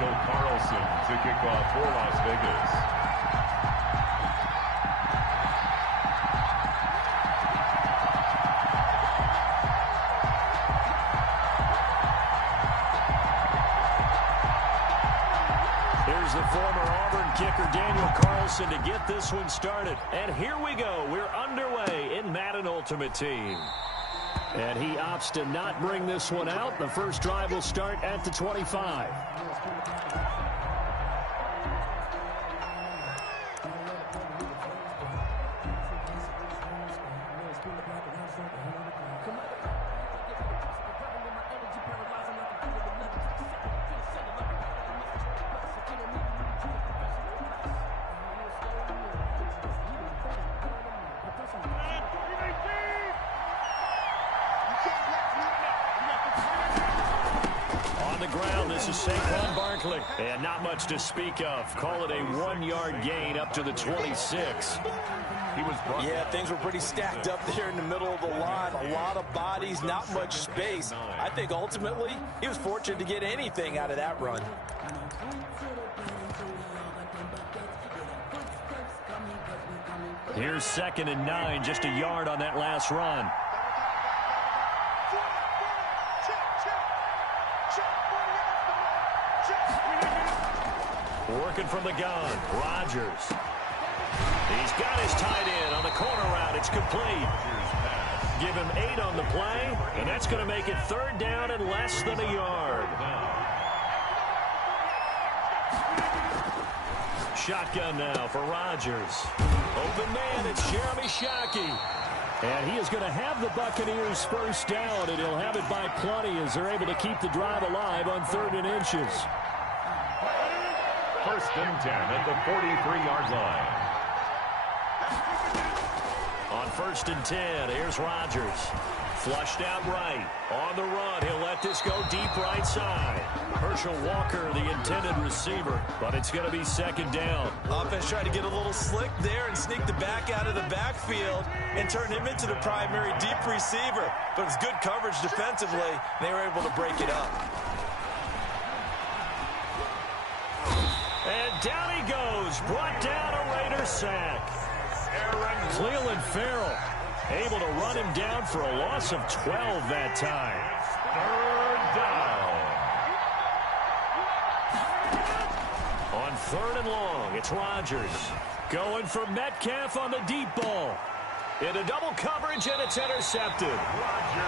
Daniel Carlson to kick off for Las Vegas. Here's the former Auburn kicker Daniel Carlson to get this one started. And here we go. We're underway in Madden Ultimate Team. And he opts to not bring this one out. The first drive will start at the 25. And not much to speak of. Call it a 1-yard gain up to the 26. Yeah, things were pretty stacked up there in the middle of the line. A lot of bodies, not much space. I think ultimately he was fortunate to get anything out of that run. Here's 2nd and 9, just a yard on that last run. Working from the gun, Rodgers. He's got his tight end on the corner route. It's complete. Give him 8 on the play, and that's going to make it 3rd down and less than a yard. Shotgun now for Rodgers. Open man, it's Jeremy Shockey. And he is going to have the Buccaneers first down, and he'll have it by plenty as they're able to keep the drive alive on 3rd and inches. 1st and 10 at the 43-yard line. On 1st and 10, here's Rodgers. Flushed out right. On the run, he'll let this go deep right side. Herschel Walker, the intended receiver, but it's going to be 2nd down. Offense tried to get a little slick there and sneak the back out of the backfield and turn him into the primary deep receiver. But it's good coverage defensively. They were able to break it up. And down he goes. Brought down a Raider sack. Cleveland Farrell able to run him down for a loss of 12 that time. 3rd down. On 3rd and long, it's Rodgers. Going for Metcalf on the deep ball. Into double coverage, and it's intercepted.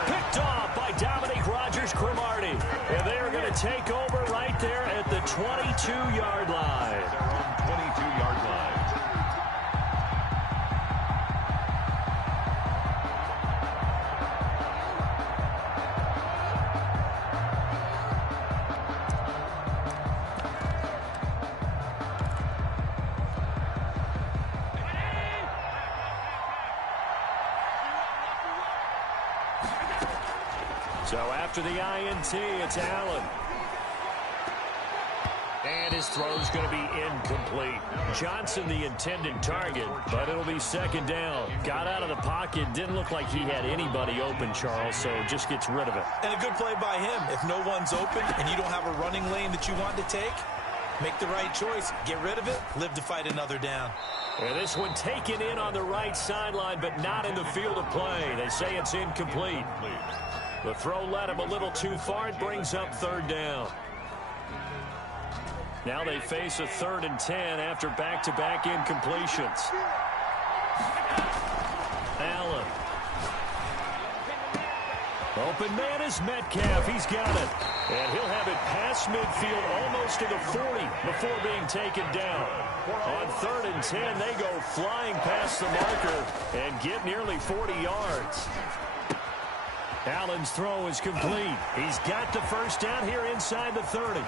Picked off by Dominique Rodgers-Cromartie. And they are going to take over right there at the 22-yard line. 22-yard line. So after the INT, it's Allen. And his throw's going to be incomplete. Johnson the intended target, but it'll be 2nd down. Got out of the pocket. Didn't look like he had anybody open, Charles, so just gets rid of it. And a good play by him. If no one's open and you don't have a running lane that you want to take, make the right choice. Get rid of it. Live to fight another down. And this one taken in on the right sideline, but not in the field of play. They say it's incomplete. The throw led him a little too far. It brings up 3rd down. Now they face a 3rd and 10 after back-to-back incompletions. Allen. Open man is Metcalf. He's got it. And he'll have it past midfield almost to the 40 before being taken down. On 3rd and 10, they go flying past the marker and get nearly 40 yards. Allen's throw is complete. He's got the first down here inside the 30. And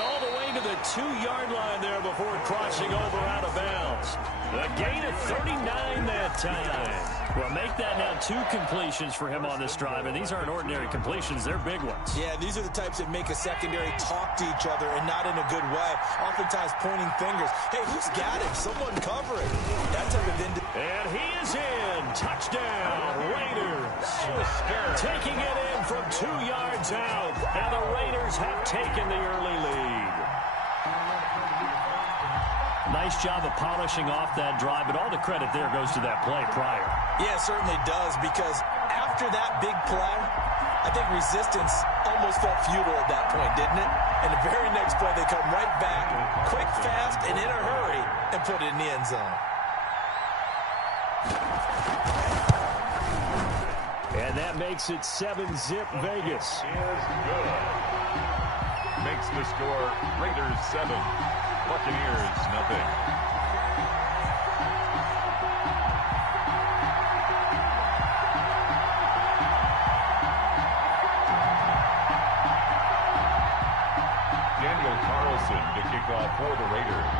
all the way to the 2-yard line there before crossing over out of bounds. A gain of 39 that time. Well, make that now 2 completions for him on this drive, and these aren't ordinary completions. They're big ones. Yeah, these are the types that make a secondary talk to each other and not in a good way. Oftentimes pointing fingers. Hey, who's got him? Someone cover it. That type of and he is in. Touchdown, Raiders. Taking it in from 2 yards out. And the Raiders have taken the early lead. nice job of polishing off that drive, but all the credit there goes to that play prior. Yeah, it certainly does, because after that big play, I think resistance almost felt futile at that point, didn't it? And the very next play, they come right back, quick, fast, and in a hurry, and put it in the end zone. And that makes it 7-zip Vegas. Is good. Makes the score Raiders 7, Buccaneers nothing. Daniel Carlson to kick off for the Raiders.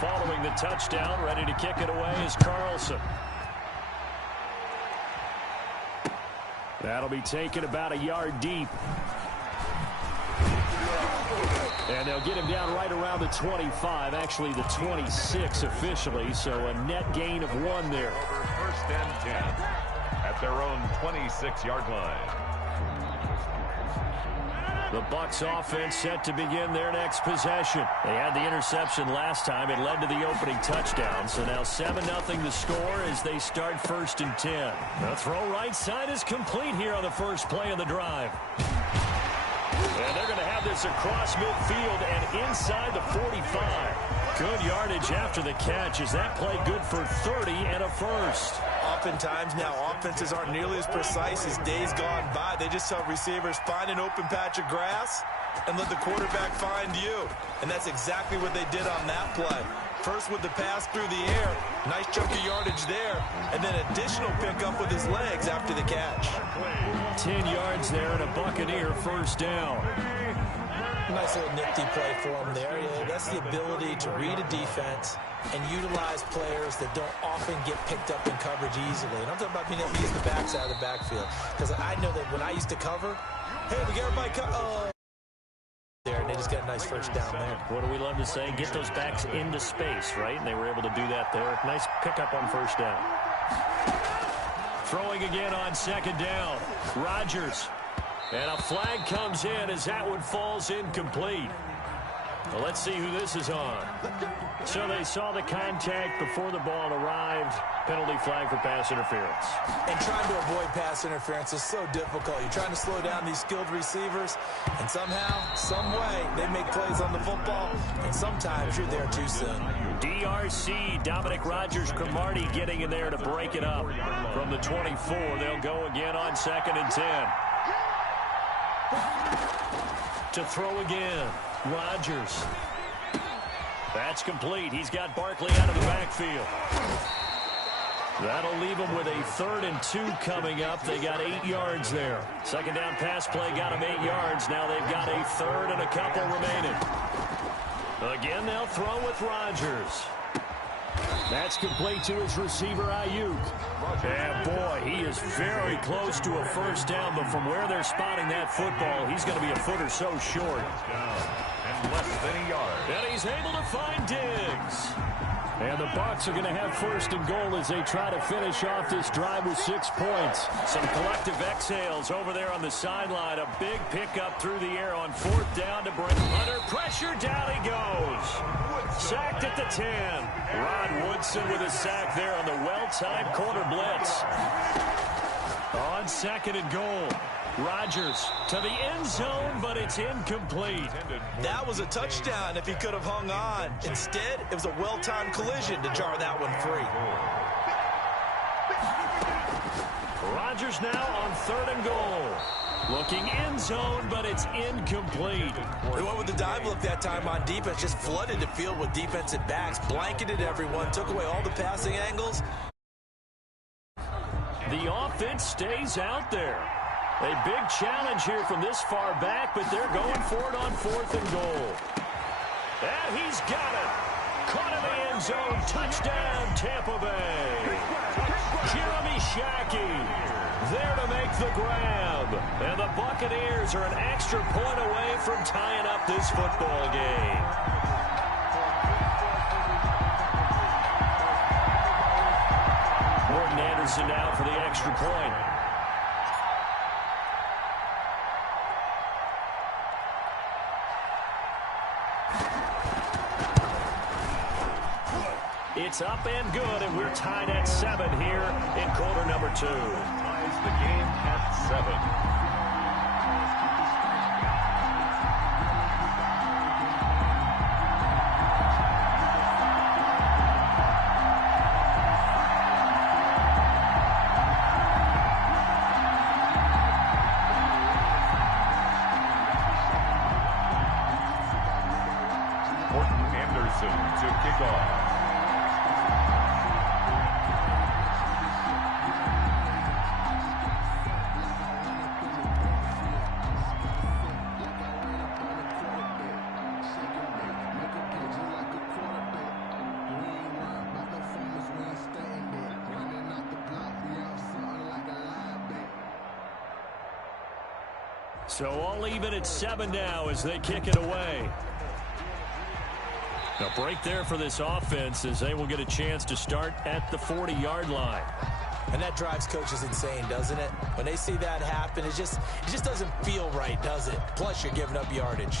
Following the touchdown, ready to kick it away is Carlson. That'll be taken about a yard deep. And they'll get him down right around the 25, actually the 26 officially, so a net gain of 1 there. Over 1st and 10 at their own 26-yard line. The Bucs offense set to begin their next possession. They had the interception last time. It led to the opening touchdown. So now 7-0 the score as they start 1st and 10. The throw right side is complete here on the first play of the drive. And they're going to have this across midfield and inside the 45. Good yardage after the catch. Is that play good for 30 and a first? Oftentimes now offenses aren't nearly as precise as days gone by. They just tell receivers, find an open patch of grass and let the quarterback find you. And that's exactly what they did on that play. First with the pass through the air, nice chunk of yardage there, and then additional pickup with his legs after the catch. 10 yards there and a Buccaneer first down. Nice little nifty play for him there. Yeah, that's the ability to read a defense and utilize players that don't often get picked up in coverage easily. And I'm talking about being able to use the backside of the backfield. Because I know that when I used to cover, hey, we got everybody there, and they just got a nice first down there. What do we love to say? Get those backs into space, right? And they were able to do that there. Nice pickup on first down. Throwing again on 2nd down. Rodgers. And a flag comes in as that one falls incomplete. Well, let's see who this is on. So they saw the contact before the ball arrived. Penalty flag for pass interference. And trying to avoid pass interference is so difficult. You're trying to slow down these skilled receivers, and somehow, some way, they make plays on the football, and sometimes you're there too soon. DRC, Dominic Rodgers-Cromartie getting in there to break it up. From the 24, they'll go again on 2nd and 10. To throw again, Rodgers. That's complete. He's got Barkley out of the backfield. That'll leave them with a 3rd and 2 coming up. They got 8 yards there. 2nd down pass play got them 8 yards. Now they've got a 3rd and a couple remaining. Again, they'll throw with Rodgers. That's complete to his receiver, Ayuk. And boy, he is very close to a first down, but from where they're spotting that football, he's going to be a foot or so short. And less than a yard. And he's able to find Diggs. And the Bucs are going to have 1st and goal as they try to finish off this drive with 6 points. Some collective exhales over there on the sideline. A big pickup through the air on 4th down to bring under pressure. Down he goes. Sacked at the 10. Rod Woodson with a sack there on the well-timed corner blitz. On 2nd and goal. Rodgers to the end zone, but it's incomplete. That was a touchdown if he could have hung on. Instead, it was a well-timed collision to jar that one free. Rodgers now on 3rd and goal. Looking end zone, but it's incomplete. They went with the dive look that time on defense, just flooded the field with defensive backs, blanketed everyone, took away all the passing angles. The offense stays out there. A big challenge here from this far back, but they're going for it on 4th and goal. And he's got it. Caught in the end zone. Touchdown, Tampa Bay. Jeremy Shackey there to make the grab. And the Buccaneers are an extra point away from tying up this football game. Morton Anderson now for the extra point. It's up and good, and we're tied at 7 here in quarter number 2. Ties the game at 7. To kick off. So all even at 7 now as they kick it away. A break there for this offense as they will get a chance to start at the 40-yard line. And that drives coaches insane, doesn't it? When they see that happen, it just doesn't feel right, does it? Plus, you're giving up yardage.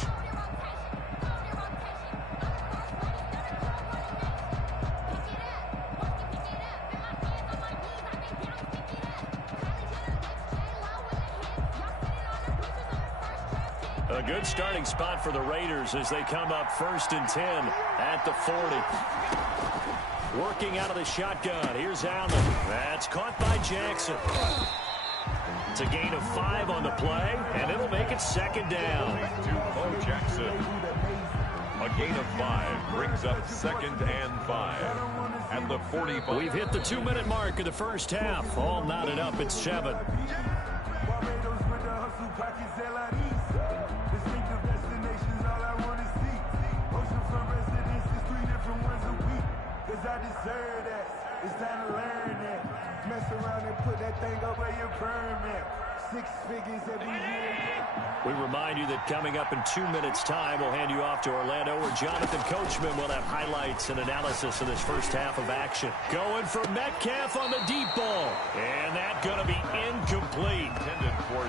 A good starting spot for the Raiders as they come up 1st and 10 at the 40. Working out of the shotgun. Here's Allen. That's caught by Jackson. It's a gain of 5 on the play, and it'll make it 2nd down. To Bo Jackson. A gain of 5 brings up 2nd and 5 at the 45. We've hit the 2-minute mark of the first half. All knotted up at 7. I deserve that. It's time to learn that. Mess around and put that thing up where your permit. 6 figures every year. We remind you that coming up in 2 minutes' time, we'll hand you off to Orlando, where Jonathan Coachman will have highlights and analysis of this first half of action. Going for Metcalf on the deep ball. And that's going to be incomplete.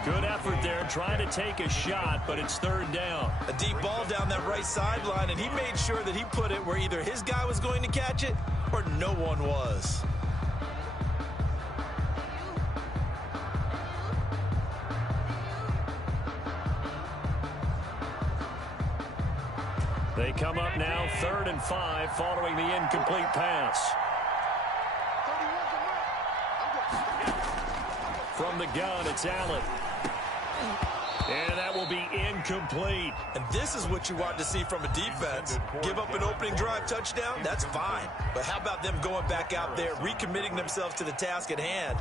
Good effort there, trying to take a shot, but it's 3rd down. A deep ball down that right sideline, and he made sure that he put it where either his guy was going to catch it or no one was. They come up now 3rd and 5 following the incomplete pass. From the gun, it's Allen. And that will be incomplete. And this is what you want to see from a defense. Give up an opening drive touchdown, that's fine. But how about them going back out there, recommitting themselves to the task at hand,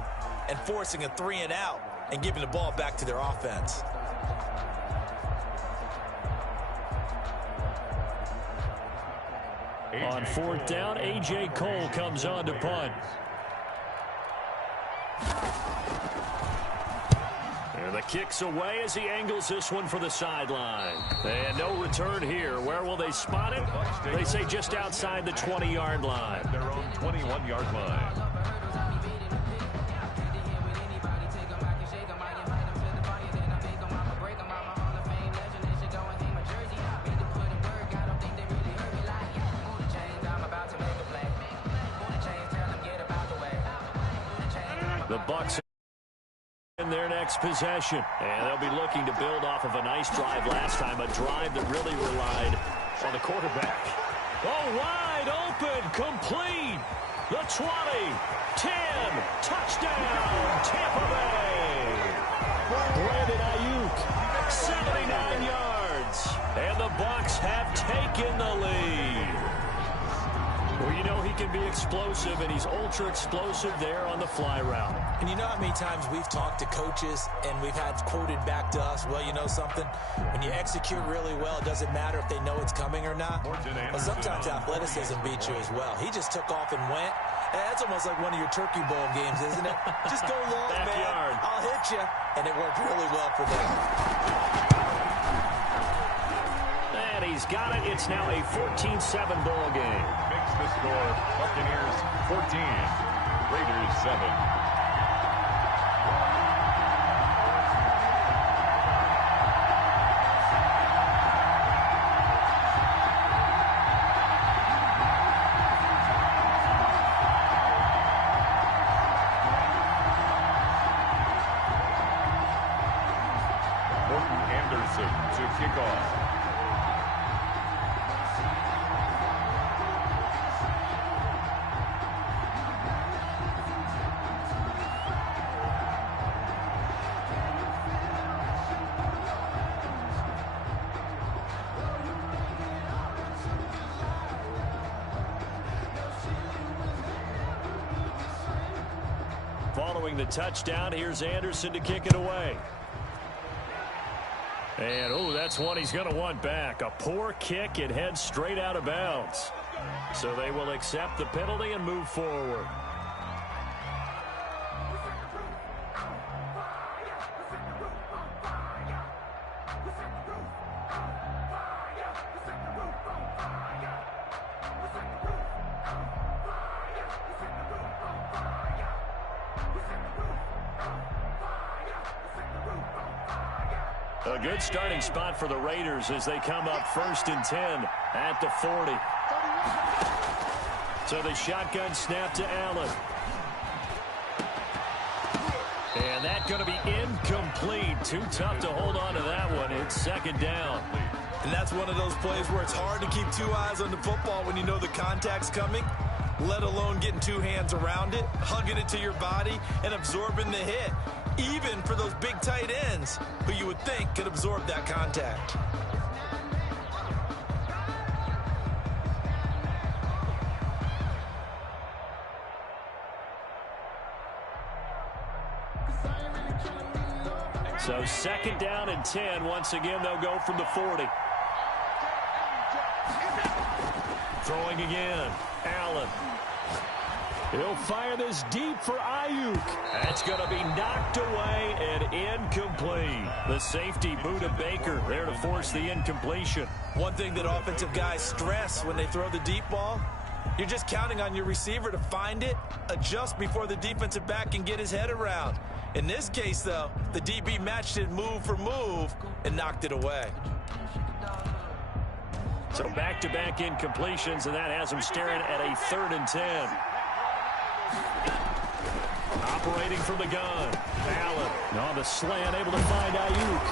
and forcing a 3 and out, and giving the ball back to their offense. On 4th down, A.J. Cole comes on to punt. And the kick's away as he angles this one for the sideline. And no return here. Where will they spot it? They say just outside the 20-yard line. Their own 21-yard line. The Bucs in their next possession. And they'll be looking to build off of a nice drive last time, a drive that really relied on the quarterback. Oh, wide open, complete. The 20, 10, touchdown, Tampa Bay. Brandon Ayuk, 79 yards. And the Bucs have taken the lead. Well, you know he can be explosive, and he's ultra-explosive there on the fly route. And you know how many times we've talked to coaches and we've had quoted back to us, well, you know something? When you execute really well, it doesn't matter if they know it's coming or not. But sometimes athleticism beats you as well. He just took off and went. That's almost like one of your Turkey Bowl games, isn't it? Just go long, Backyard. man. I'll hit you. And it worked really well for them. And he's got it. It's now a 14-7 ball game. Makes the score Buccaneers 14, Raiders 7. Anderson to kick off. Following the touchdown, here's Anderson to kick it away. And, oh, that's one he's going to want back. A poor kick. It heads straight out of bounds. So they will accept the penalty and move forward. A good starting spot for the Raiders as they come up 1st and 10 at the 40. So the shotgun snap to Allen. And that's going to be incomplete. Too tough to hold on to that one. It's 2nd down. And that's one of those plays where it's hard to keep 2 eyes on the football when you know the contact's coming, let alone getting 2 hands around it, hugging it to your body, and absorbing the hit. Even for those big tight ends who you would think could absorb that contact. So 2nd down and 10. Once again, they'll go from the 40. Throwing again. Allen. He'll fire this deep for Ayuk. That's going to be knocked away and incomplete. The safety, Buda Baker, there to force the incompletion. One thing that offensive guys stress when they throw the deep ball, you're just counting on your receiver to find it, adjust before the defensive back can get his head around. In this case, though, the DB matched it move for move and knocked it away. So back-to-back incompletions, and that has him staring at a 3rd and 10. Operating from the gun. Allen on the slant, able to find Ayuk.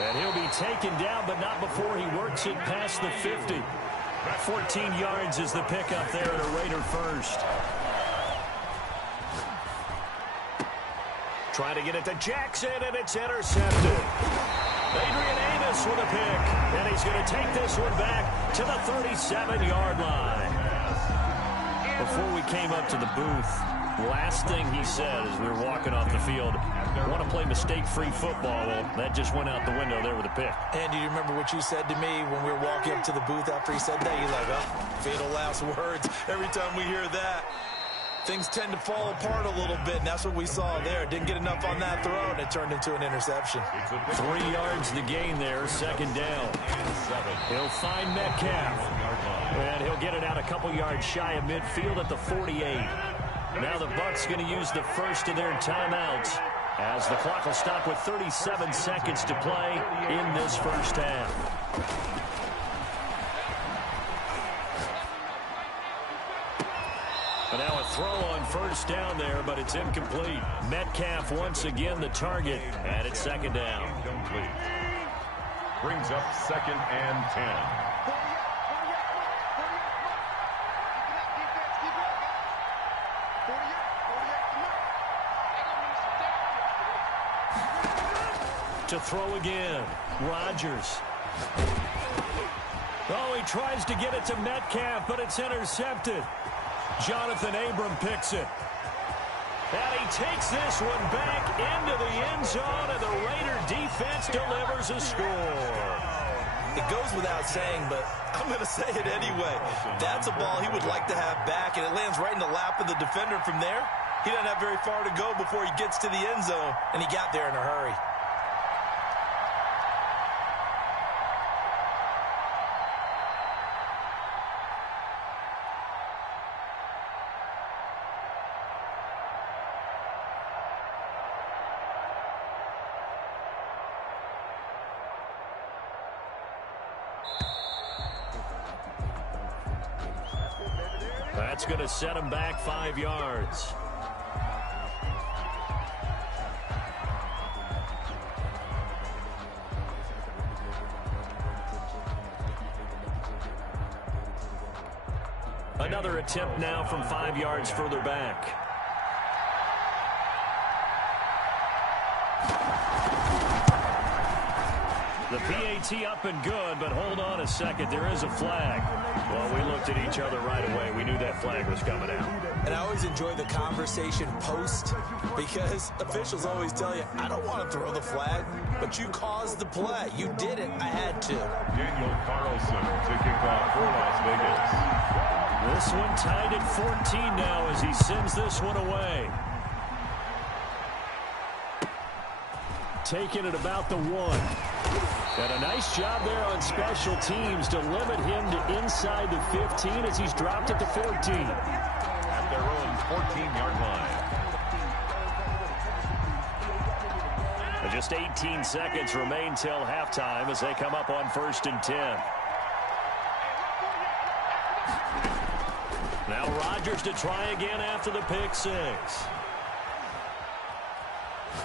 And he'll be taken down, but not before he works it past the 50. 14 yards is the pickup there at a Raider first. Trying to get it to Jackson, and it's intercepted. Adrian Amos with a pick, and he's going to take this one back to the 37-yard line. Before we came up to the booth, last thing he said as we were walking off the field, I want to play mistake-free football. Well, that just went out the window there with a pick. And do you remember what you said to me when we were walking up to the booth after he said that? You're like, oh, fatal last words. Every time we hear that, things tend to fall apart a little bit, and that's what we saw there. Didn't get enough on that throw, and it turned into an interception. 3 yards to gain there, 2nd down. He'll find Metcalf, and he'll get it out a couple yards shy of midfield at the 48. Now the Bucs going to use the first of their timeouts as the clock will stop with 37 seconds to play in this first half. But now a throw on 1st down there, but it's incomplete. Metcalf once again the target, and it's 2nd down. Incomplete. Brings up 2nd and 10. To throw again, Rodgers. Oh, he tries to get it to Metcalf, but it's intercepted. Jonathan Abram picks it. And he takes this one back into the end zone, and the Raider defense delivers a score. It goes without saying, but I'm going to say it anyway. That's a ball he would like to have back, and it lands right in the lap of the defender from there. He doesn't have very far to go before he gets to the end zone, and he got there in a hurry. That's going to set him back 5 yards. Another attempt now from 5 yards further back. The PAT up and good, but hold on a second. There is a flag. Well, we looked at each other right away. We knew that flag was coming out. And I always enjoy the conversation post because officials always tell you, I don't want to throw the flag, but you caused the play. You did it. I had to. Daniel Carlson to kick off for Las Vegas. This one tied at 14 now as he sends this one away. Taking it about the 1. And a nice job there on special teams to limit him to inside the 15 as he's dropped at the 14. At their own 14-yard line. And just 18 seconds remain till halftime as they come up on 1st and 10. Now Rodgers to try again after the pick 6.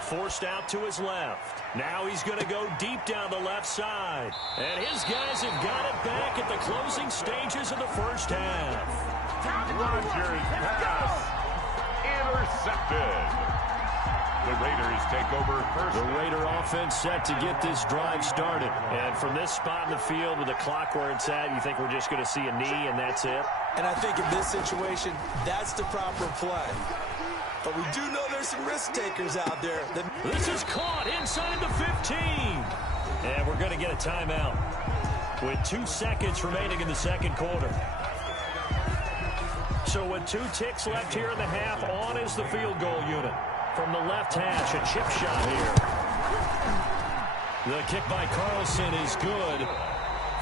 Forced out to his left. Now he's going to go deep down the left side. And his guys have got it back at the closing stages of the first half. Rodgers pass intercepted. The Raiders take over first. The Raider offense set to get this drive started. And from this spot in the field with the clock where it's at, you think we're just going to see a knee and that's it? And I think in this situation, that's the proper play. But we do know there's some risk takers out there. This is caught inside the 15. And we're going to get a timeout with 2 seconds remaining in the second quarter. So with 2 ticks left here in the half, on is the field goal unit. From the left hash, a chip shot here. The kick by Carlson is good.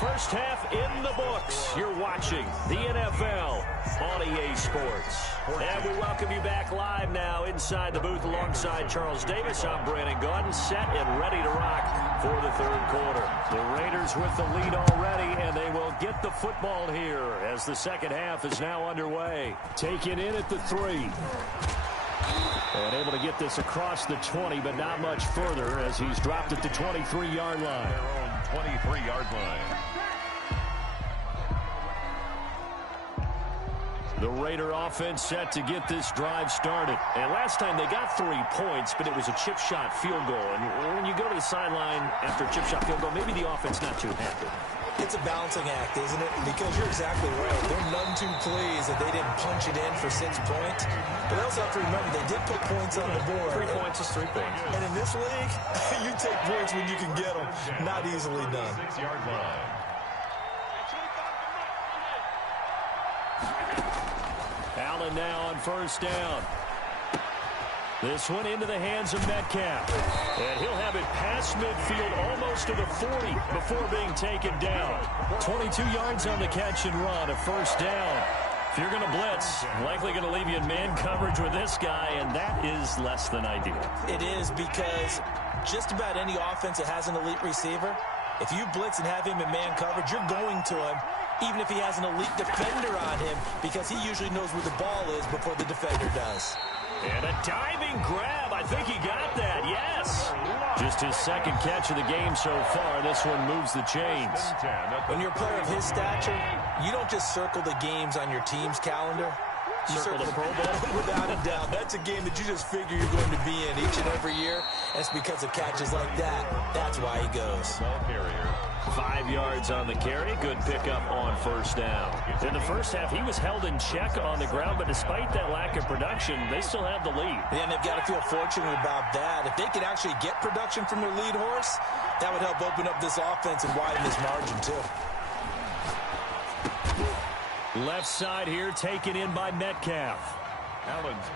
First half in the books. You're watching the NFL on EA Sports. And we welcome you back live now inside the booth alongside Charles Davis. I'm Brandon Gaudin, set and ready to rock for the third quarter. The Raiders with the lead already, and they will get the football here as the second half is now underway. Taken in at the 3. And able to get this across the 20, but not much further as he's dropped at the 23-yard line. Their own 23-yard line. The Raider offense set to get this drive started. And last time they got 3 points, but it was a chip shot field goal. And when you go to the sideline after a chip shot field goal, maybe the offense not too happy. It's a balancing act, isn't it? Because you're exactly right. They're none too pleased that they didn't punch it in for 6 points. But they also have to remember they did put points on the board. 3 points is 3 points. And in this league, you take points when you can get them. Not easily done. 6-yard line. Allen now on first down. This one into the hands of Metcalf. And he'll have it past midfield almost to the 40 before being taken down. 22 yards on the catch and run, a first down. If you're going to blitz, likely going to leave you in man coverage with this guy, and that is less than ideal. It is because just about any offense that has an elite receiver, if you blitz and have him in man coverage, you're going to him, even if he has an elite defender on him, because he usually knows where the ball is before the defender does. And a diving grab. I think he got that. Yes. Just his second catch of the game so far. This one moves the chains. When you're a player of his stature, you don't just circle the games on your team's calendar. You circle the Pro Bowl? Without a doubt. That's a game that you just figure you're going to be in each and every year. And it's because of catches like that. That's why he goes. Ball carrier. 5 yards on the carry. Good pickup on first down. In the first half, he was held in check on the ground, but despite that lack of production, they still have the lead. Yeah, and they've got to feel fortunate about that. If they could actually get production from their lead horse, that would help open up this offense and widen this margin, too. Left side here, taken in by Metcalf.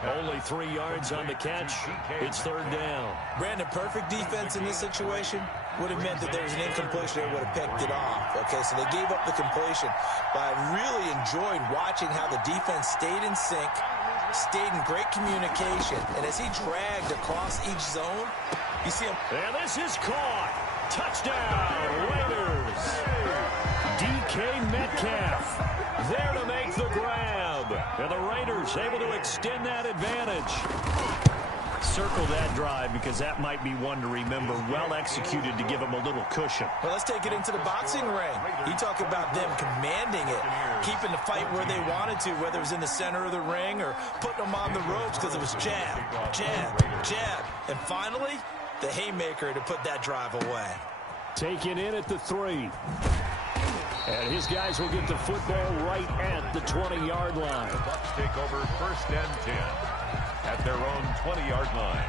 Only 3 yards on the catch. It's third down. Brandon, perfect defense in this situation would have meant that there was an incompletion that would have picked it off. Okay, so they gave up the completion. But I really enjoyed watching how the defense stayed in sync, stayed in great communication. And as he dragged across each zone, you see him. And this is caught. Touchdown, Raiders. DK Metcalf there to make the grab. And the Raiders able to extend that advantage. circle that drive because that might be one to remember. Well executed to give them a little cushion. Well, let's take it into the boxing ring. You talk about them commanding it, keeping the fight where they wanted to, whether it was in the center of the ring or putting them on the ropes because it was jab, jab, jab. And finally, the haymaker to put that drive away. Taken in at the 3. And his guys will get the football right at the 20-yard line. The Bucs take over 1st and 10 at their own 20-yard line.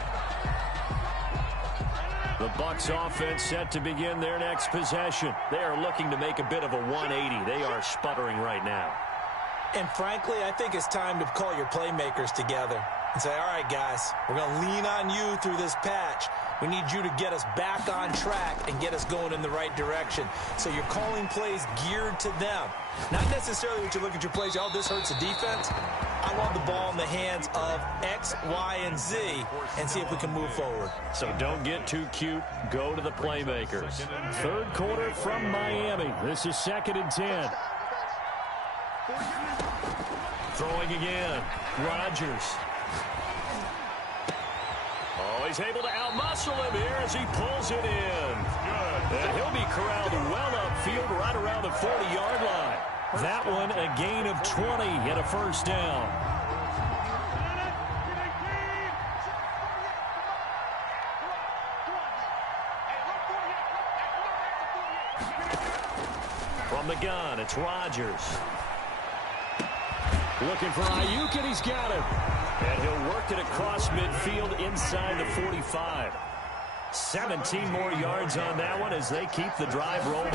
The Bucs offense set to begin their next possession. They are looking to make a bit of a 180. They are sputtering right now. And frankly, I think it's time to call your playmakers together and say, all right, guys, we're going to lean on you through this patch. We need you to get us back on track and get us going in the right direction. So you're calling plays geared to them. Not necessarily what you look at your plays, oh, this hurts the defense. I want the ball in the hands of X, Y, and Z and see if we can move forward. So don't get too cute. Go to the playmakers. 3rd quarter from Miami. This is 2nd and 10. Throwing again. Rodgers. Oh, he's able to outmuscle him here as he pulls it in. And he'll be corralled well upfield right around the 40-yard line. That one a gain of 20 and a 1st down. From the gun, it's Rodgers. Looking for Ayuk, and he's got him. And he'll work it across midfield inside the 45. 17 more yards on that one as they keep the drive rolling.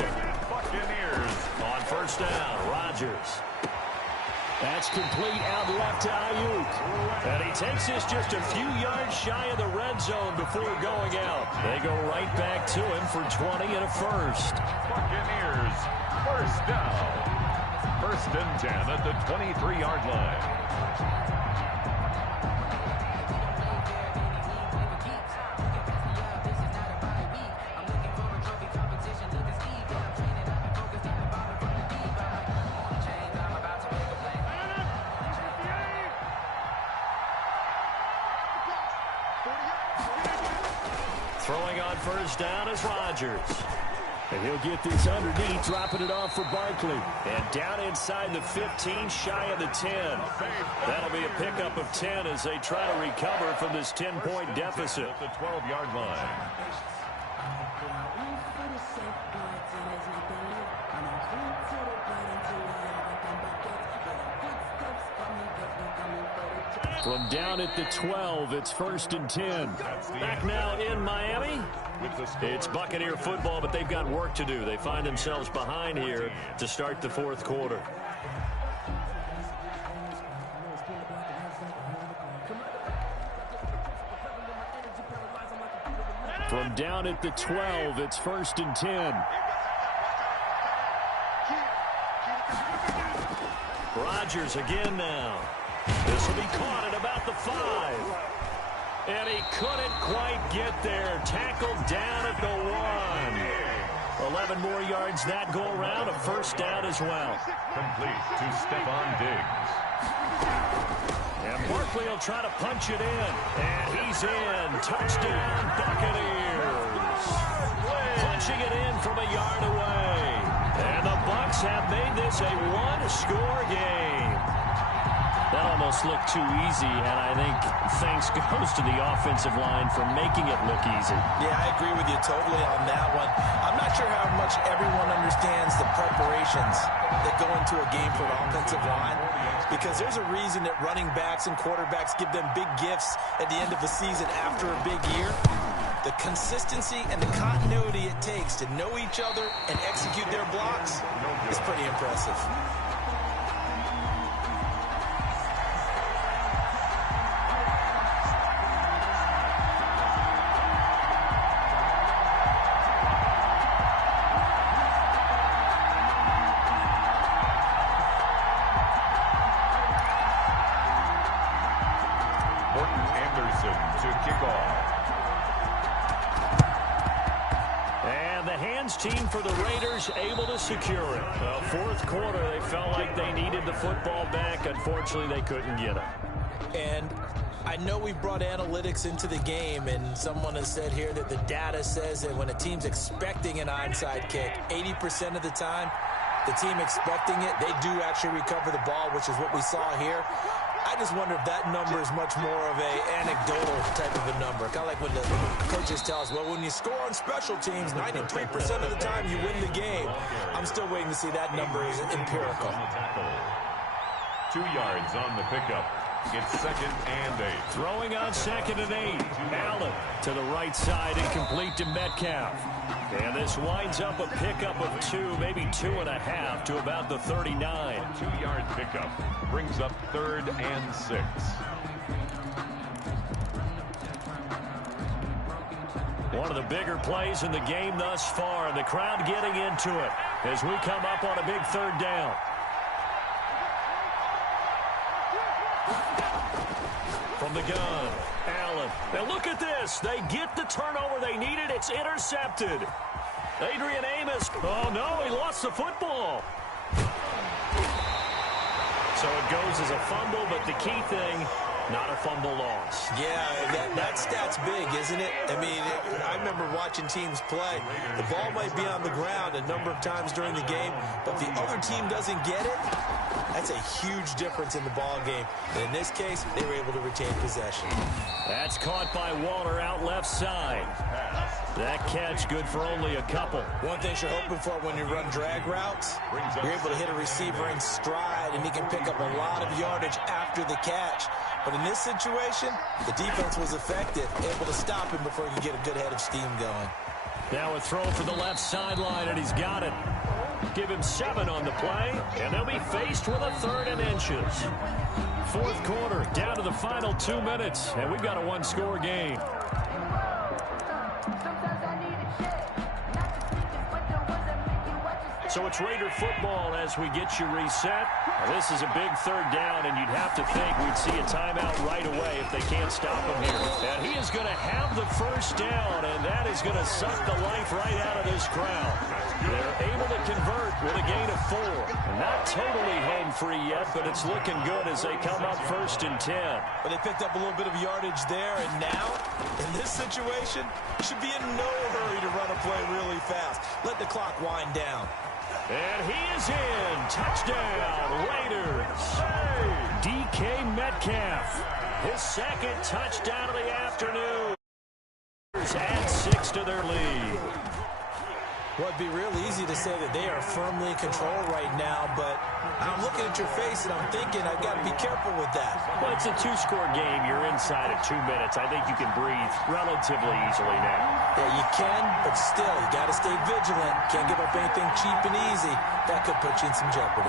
Buccaneers on 1st down, Rodgers. That's complete out left to Ayuk. And he takes this just a few yards shy of the red zone before going out. They go right back to him for 20 and a 1st. Buccaneers 1st down. 1st and 10 at the 23-yard line. Throwing on 1st down is Rodgers. And he'll get this underneath, dropping it off for Barkley. And down inside the 15, shy of the 10. That'll be a pickup of 10 as they try to recover from this 10-point deficit. At the 12-yard line. From down at the 12, it's 1st and 10. Back now in Miami. It's Buccaneer football, but they've got work to do. They find themselves behind here to start the 4th quarter. From down at the 12, it's 1st and 10. Rodgers again now. This will be caught at about the 5. And he couldn't quite get there. Tackled down at the 1. 11 more yards that go around. A 1st down as well. Complete to Stephon Diggs. And Barkley will try to punch it in. And he's in. Touchdown, Buccaneers. Punching it in from a yard away. And the Bucs have made this a 1-score game. That almost looked too easy, and I think thanks goes to the offensive line for making it look easy. Yeah, I agree with you totally on that one. I'm not sure how much everyone understands the preparations that go into a game for an offensive line, because there's a reason that running backs and quarterbacks give them big gifts at the end of the season after a big year. The consistency and the continuity it takes to know each other and execute their blocks is pretty impressive. Team for the Raiders able to secure it. 4th quarter, they felt like they needed the football back. Unfortunately, they couldn't get it. And I know we've brought analytics into the game, and someone has said here that the data says that when a team's expecting an onside kick, 80% of the time, the team expecting it, they do actually recover the ball, which is what we saw here. I just wonder if that number is much more of a anecdotal type of a number. Kind of like when the coaches tell us, well, when you score on special teams, 93% of the time you win the game. I'm still waiting to see that number is empirical. 2 yards on the pickup. It's 2nd and 8. Throwing on 2nd and 8. Allen to the right side and complete to Metcalf. And this winds up a pickup of 2, maybe 2.5 to about the 39. 2-yard pickup brings up 3rd and 6. One of the bigger plays in the game thus far, and the crowd getting into it as we come up on a big 3rd down. From the gun, Allen. Now look at this. They get the turnover they needed. It's intercepted. Adrian Amos. Oh, no, he lost the football. So it goes as a fumble, but the key thing, not a fumble loss. Yeah, that stat's big, isn't it? I mean, I remember watching teams play. The ball might be on the ground a number of times during the game, but if the other team doesn't get it, that's a huge difference in the ball game. And in this case, they were able to retain possession. That's caught by Waller out left side. That catch good for only a couple. One thing you're hoping for when you run drag routes, you're able to hit a receiver in stride, and he can pick up a lot of yardage after the catch. But in this situation, the defense was effective, able to stop him before he could get a good head of steam going. Now a throw for the left sideline, and he's got it. Give him 7 on the play, and they'll be faced with a 3rd and inches. 4th quarter, down to the final 2 minutes, and we've got a 1-score game. So it's Raider football as we get you reset. Now, this is a big 3rd down, and you'd have to think we'd see a timeout right away if they can't stop him here. And he is going to have the 1st down, and that is going to suck the life right out of this crowd. They're able to convert with a gain of 4. And not totally home free yet, but it's looking good as they come up 1st and 10. But they picked up a little bit of yardage there, and now, in this situation, you should be in no hurry to run a play really fast. Let the clock wind down. And he is in. Touchdown, Raiders. DK Metcalf. His 2nd touchdown of the afternoon. Add 6 to their lead. Well, it'd be real easy to say that they are firmly in control right now, but I'm looking at your face and I'm thinking I've got to be careful with that. Well, it's a 2-score game. You're inside of 2 minutes. I think you can breathe relatively easily now. Yeah, you can, but still, you got to stay vigilant. Can't give up anything cheap and easy. That could put you in some jeopardy.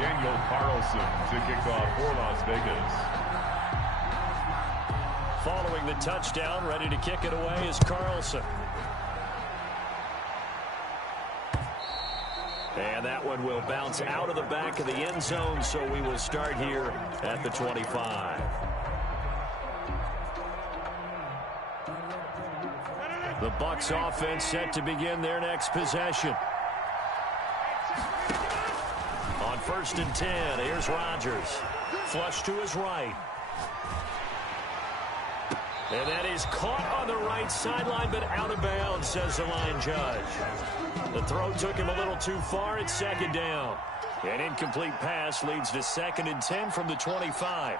Daniel Carlson to kick off for Las Vegas. Following the touchdown, ready to kick it away is Carlson. And that one will bounce out of the back of the end zone, so we will start here at the 25. The Bucs offense set to begin their next possession. On 1st and 10, here's Rodgers. Flush to his right. And that is caught on the right sideline, but out of bounds, says the line judge. The throw took him a little too far. It's 2nd down. An incomplete pass leads to 2nd and 10 from the 25.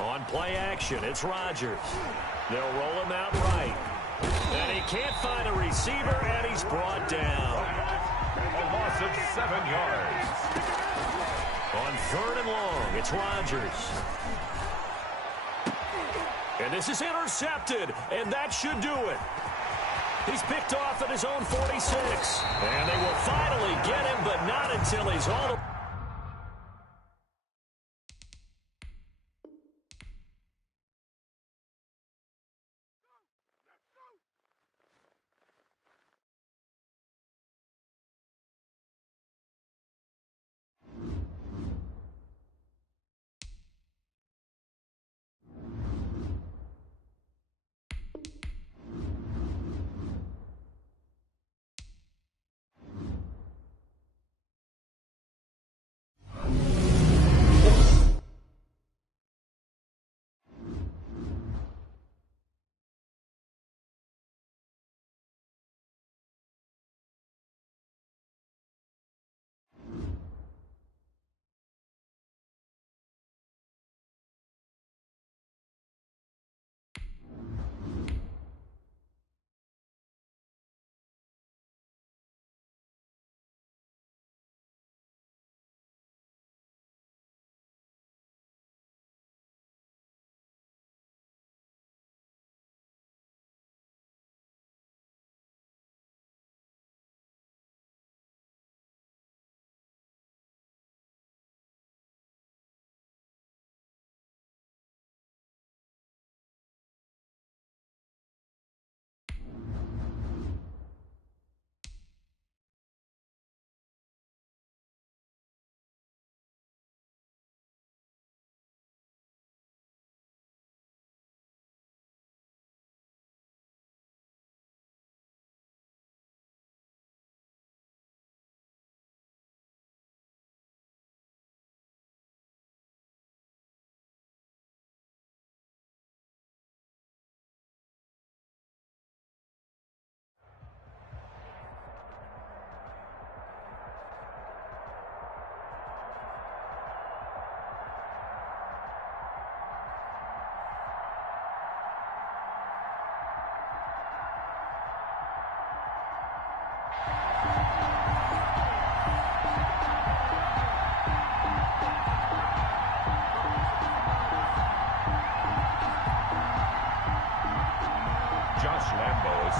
On play action, it's Rodgers. They'll roll him out right. And he can't find a receiver, and he's brought down. A loss of 7 yards. On 3rd and long, it's Rodgers. And this is intercepted, and that should do it. He's picked off at his own 46. And they will finally get him, but not until he's all the...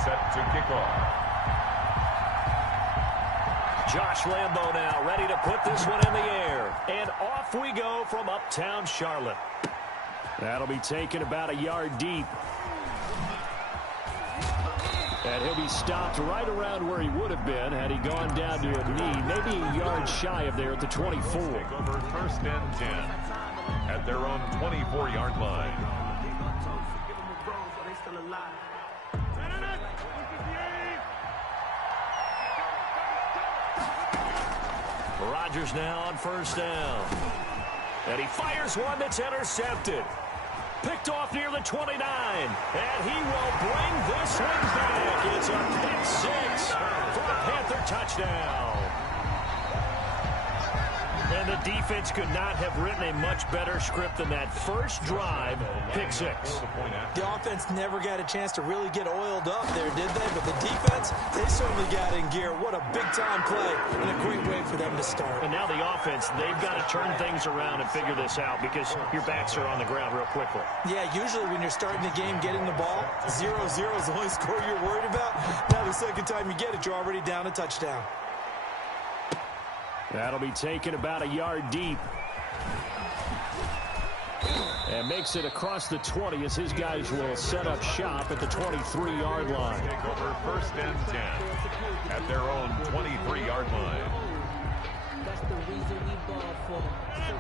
set to kick off. Josh Lambo now ready to put this one in the air. And off we go from uptown Charlotte. That'll be taken about a yard deep. And he'll be stopped right around where he would have been had he gone down to a knee, maybe a yard shy of there at the 24. Take over 1st and 10 at their own 24-yard line. Rodgers now on 1st down. And he fires one that's intercepted. Picked off near the 29. And he will bring this one back. It's a pick 6 for a Panther touchdown. And the defense could not have written a much better script than that first drive, pick 6. The offense never got a chance to really get oiled up there, did they? But the defense, they certainly got in gear. What a big-time play and a great way for them to start. And now the offense, they've got to turn things around and figure this out because your backs are on the ground real quickly. Yeah, usually when you're starting the game getting the ball, 0-0 is the only score you're worried about. Now the second time you get it, you're already down a touchdown. That'll be taken about a yard deep. And makes it across the 20 as his guys will set up shop at the 23-yard line. Take over 1st and 10 at their own 23-yard line.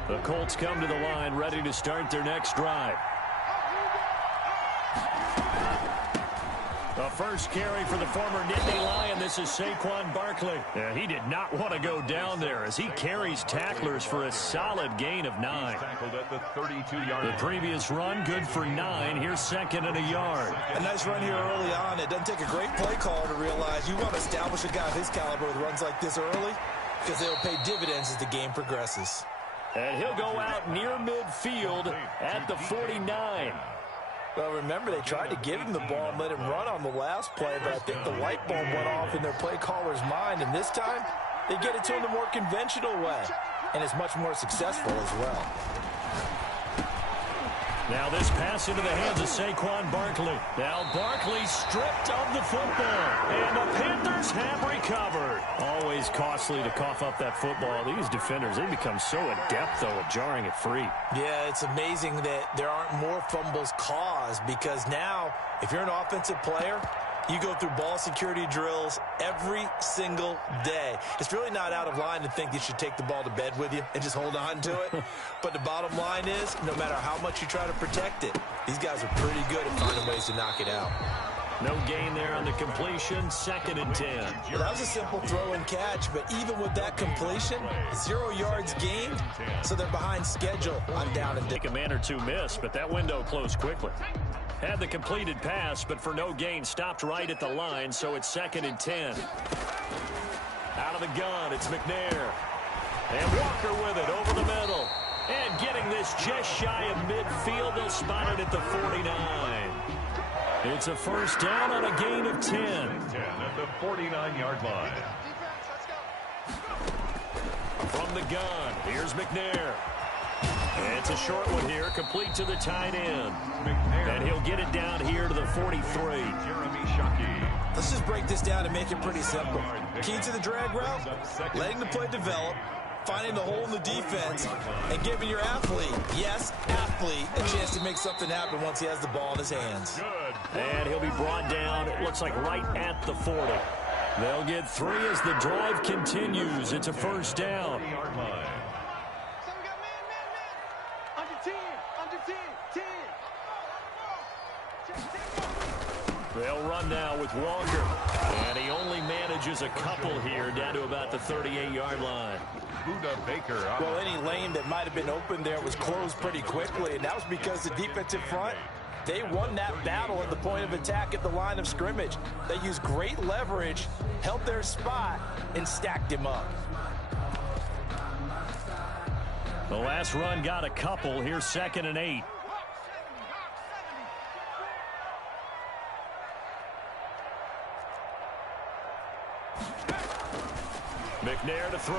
The Colts come to the line ready to start their next drive. The first carry for the former Nittany Lion. This is Saquon Barkley. And he did not want to go down there as he carries tacklers for a solid gain of 9. He's tackled at the 32-yard line. The previous run, good for 9. Here's 2nd and a yard. A nice run here early on. It doesn't take a great play caller to realize you want to establish a guy of his caliber with runs like this early because they'll pay dividends as the game progresses. And he'll go out near midfield at the 49. Well, remember, they tried to give him the ball and let him run on the last play, but I think the light bulb went off in their play caller's mind, and this time they get it to him the more conventional way, and it's much more successful as well. Now this pass into the hands of Saquon Barkley. Now Barkley stripped of the football, and the Panthers have recovered. Always costly to cough up that football. These defenders, they become so adept, though, at jarring it free. Yeah, it's amazing that there aren't more fumbles caused because now, if you're an offensive player, you go through ball security drills every single day. It's really not out of line to think you should take the ball to bed with you and just hold on to it. But the bottom line is, no matter how much you try to protect it, these guys are pretty good at finding ways to knock it out. No gain there on the completion, 2nd and 10. Well, that was a simple throw and catch, but even with that completion, 0 yards gained, so they're behind schedule on down and Take a man or two miss, but that window closed quickly. Had the completed pass, but for no gain, stopped right at the line, so it's 2nd and 10. Out of the gun, it's McNair. And Walker with it over the middle. And getting this just shy of midfield, they'll spot it at the 49. It's a first down on a gain of 10. 10 at the 49-yard line. From the gun, here's McNair. And it's a short one here, complete to the tight end. And he'll get it down here to the 43. Jeremy Shockey. Let's just break this down and make it pretty simple. Key to the drag route, letting the play develop, finding the hole in the defense, and giving your athlete, yes, athlete, a chance to make something happen once he has the ball in his hands. And he'll be brought down, it looks like right at the 40. They'll get 3 as the drive continues. It's a first down. They'll run now with Walker. And he only manages a couple here down to about the 38-yard line. Buda Baker. Well, any lane that might have been open there was closed pretty quickly, and that was because the defensive front, they won that battle at the point of attack at the line of scrimmage. They used great leverage, held their spot, and stacked him up. The last run got a couple. Here's 2nd and 8. McNair to throw.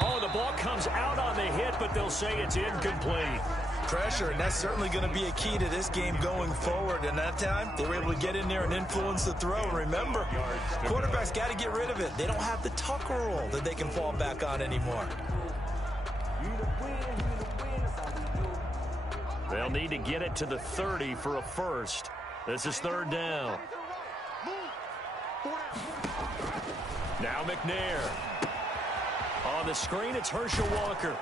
Oh, the ball comes out on the hit, but they'll say it's incomplete. pressure, and that's certainly going to be a key to this game going forward. And that time, they were able to get in there and influence the throw. And remember, quarterbacks got to get rid of it. They don't have the tucker roll that they can fall back on anymore. They'll need to get it to the 30 for a first. This is third down. Now McNair. On the screen, it's Herschel Walker.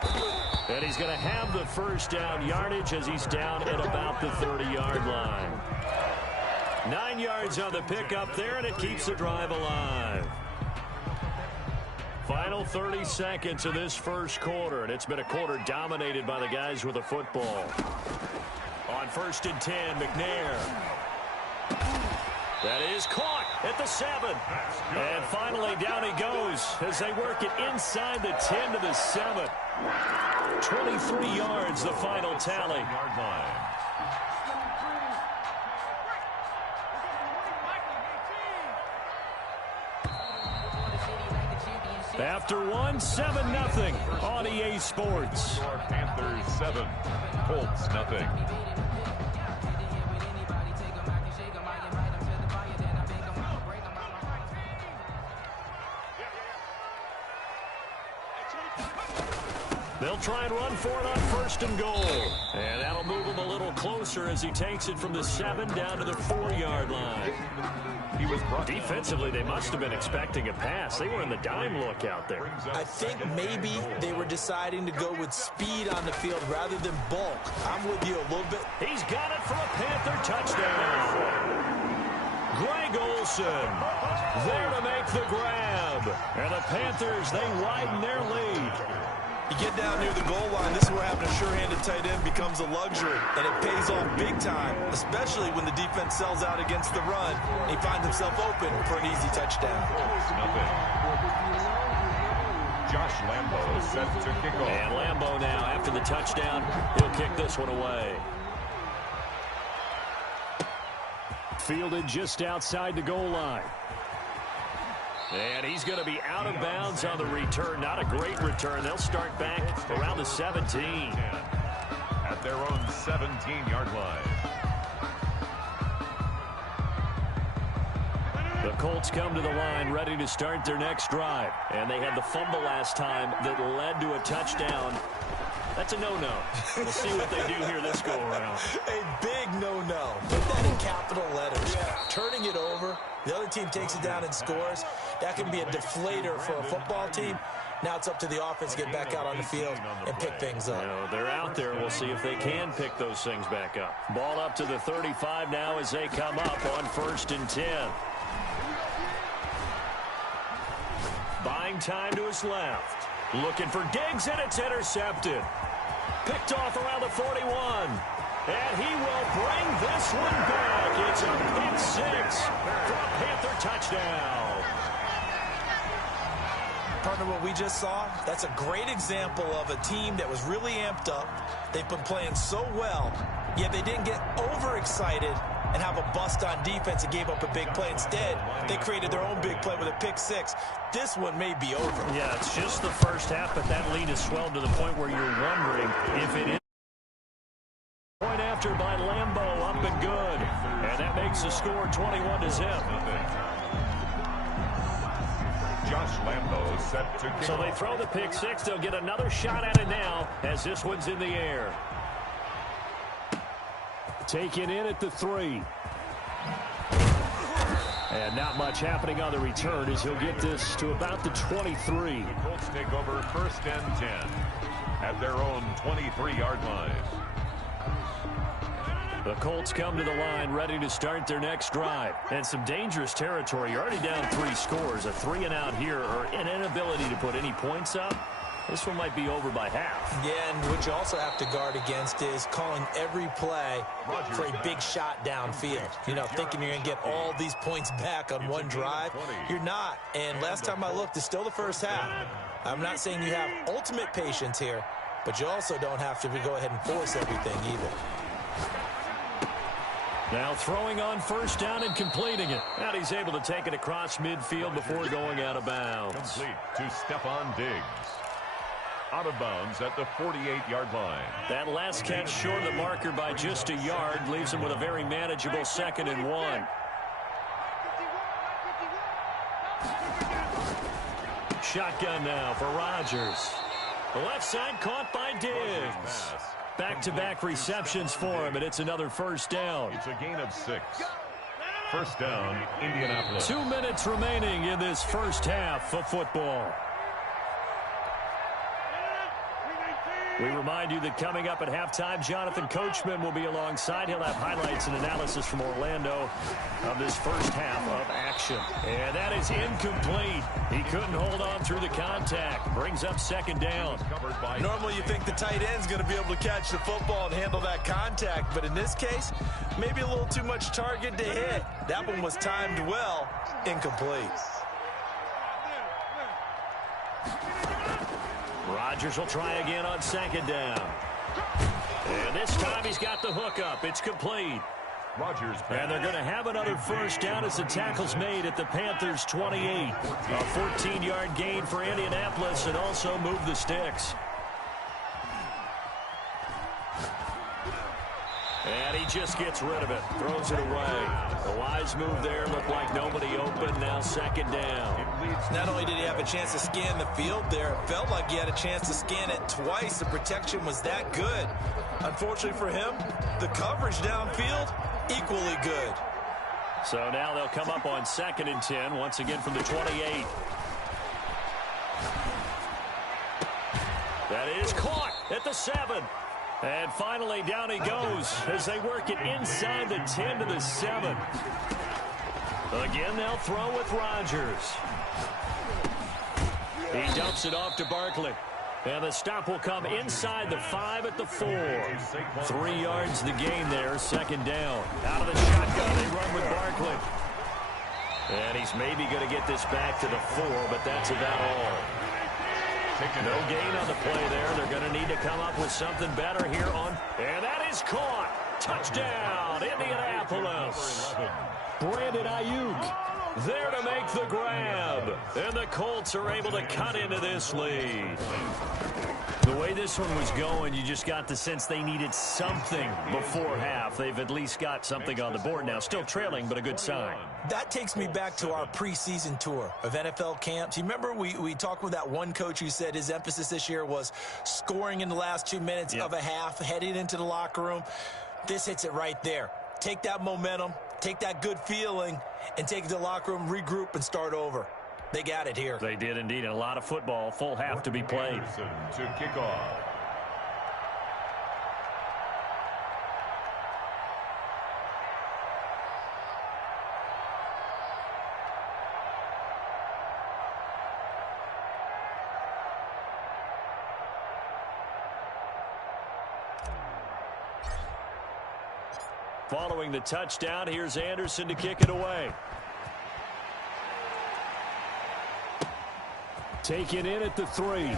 And he's going to have the first down yardage as he's down at about the 30-yard line. 9 yards on the pickup there, and it keeps the drive alive. Final 30 seconds of this first quarter, and it's been a quarter dominated by the guys with the football. On 1st and 10, McNair. That is caught at the 7. And finally down he goes as they work it inside the 10 to the 7. 23 yards, the final tally. After one, 7-0 on EA Sports. Panthers 7, Colts nothing. They'll try and run for it on 1st and goal. And that'll move him a little closer as he takes it from the 7 down to the 4-yard line. He was brought Defensively, they must have been expecting a pass. They were in the dime look out there. I think maybe they were deciding to go with speed on the field rather than bulk. I'm with you a little bit. He's got it for a Panther touchdown. Greg Olsen there to make the grab. And the Panthers, they widen their lead. You get down near the goal line, this is where having a sure-handed tight end becomes a luxury, and it pays off big time, especially when the defense sells out against the run, and he finds himself open for an easy touchdown. Josh Lambo set to kick off. And Lambo now, after the touchdown, he'll kick this one away. Fielded just outside the goal line. And he's going to be out of bounds on the return. Not a great return. They'll start back around the 17. At their own 17-yard line. The Colts come to the line ready to start their next drive. And they had the fumble last time that led to a touchdown. That's a no-no. We'll see what they do here this go-around. A big no-no. Put that in capital letters. Turning it over, the other team takes it down and scores. That can be a deflator for a football team. Now it's up to the offense to get back out on the field and pick things up. You know, they're out there. We'll see if they can pick those things back up. Ball up to the 35 now as they come up on 1st and 10. Buying time to his left. Looking for Diggs, and it's intercepted. Picked off around the 41. And he will bring this one back. It's a pick 6 for a Panther touchdown. Partner, what we just saw, that's a great example of a team that was really amped up. They've been playing so well, yet they didn't get overexcited and have a bust on defense and gave up a big play. Instead, they created their own big play with a pick 6. This one may be over. Yeah, it's just the first half, but that lead has swelled to the point where you're wondering if it is. Point after by Lambo, up and good. And that makes the score 21-0. Josh Lambo set to kick So they throw the pick 6. They'll get another shot at it now as this one's in the air. Taken in at the 3. And not much happening on the return as he'll get this to about the 23. The Colts take over 1st and 10 at their own 23-yard line. The Colts come to the line ready to start their next drive. And some dangerous territory. You're already down 3 scores. A 3-and-out here or an inability to put any points up. This one might be over by half. Yeah, and what you also have to guard against is calling every play for a big shot downfield. You know, thinking you're going to get all these points back on one drive. You're not. And last time I looked, it's still the first half. I'm not saying you have ultimate patience here, but you also don't have to go ahead and force everything either. Now throwing on 1st down and completing it. And he's able to take it across midfield before going out of bounds. Complete to Stephon Diggs. out of bounds at the 48-yard line. That last catch short of the marker by just a yard leaves him with a very manageable 2nd and 1. Shotgun now for Rodgers. The left side caught by Diggs. Back-to-back receptions for him, and it's another first down. It's a gain of 6. First down, Indianapolis. 2 minutes remaining in this first half of football. We remind you that coming up at halftime, Jonathan Coachman will be alongside. He'll have highlights and analysis from Orlando of this first half of action. And that is incomplete. He couldn't hold on through the contact. Brings up 2nd down. Normally you think the tight end's going to be able to catch the football and handle that contact, but in this case, maybe a little too much target to hit. That one was timed well, incomplete. Rodgers will try again on 2nd down. And this time he's got the hook up. It's complete. Rodgers. And they're going to have another first down as the tackle's made at the Panthers' 28. A 14-yard gain for Indianapolis and also move the sticks. And he just gets rid of it. Throws it away. A wise move there. Looked like nobody open. Now 2nd down. Not only did he have a chance to scan the field there, it felt like he had a chance to scan it twice. The protection was that good. Unfortunately for him, the coverage downfield, equally good. So now they'll come up on 2nd and 10, once again from the 28. That is caught at the 7. And finally, down he goes as they work it inside the 10 to the 7. Again, they'll throw with Rodgers. He dumps it off to Barkley. And the stop will come inside the 5 at the 4. 3 yards the gain there, 2nd down. Out of the shotgun, they run with Barkley. And he's maybe going to get this back to the 4, but that's about all. No gain on the play there. They're going to need to come up with something better here on. And that is caught. Touchdown, Indianapolis. Brandon Ayuk there to make the grab. And the Colts are able to cut into this lead. The way this one was going, you just got the sense they needed something before half. They've at least got something on the board now. Still trailing, but a good sign. That takes me back to our preseason tour of NFL camps. You remember we talked with that one coach who said his emphasis this year was scoring in the last 2 minutes of a half, heading into the locker room. This hits it right there. Take that momentum, take that good feeling, and take it to the locker room, regroup, and start over. They got it here. They did indeed, and a lot of football, full half to be played. To kick off. Following the touchdown, here's Anderson to kick it away. Taken in at the 3.